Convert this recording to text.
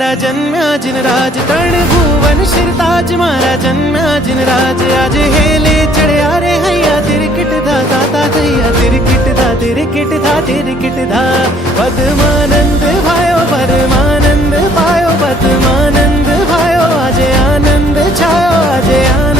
मारा जन्म्या जिनराज तरण भुवन शिरताज मारा जन्म्या जिनराज आज हेले चढ़या रे हैया तिरकिट धा दाता हैया तिरकिट धा तिरकिट धा तिरकिट धा पद्मानंद भायो परमानंद पायो पद्मानंद भायो आज आनंद छायो आज आनंद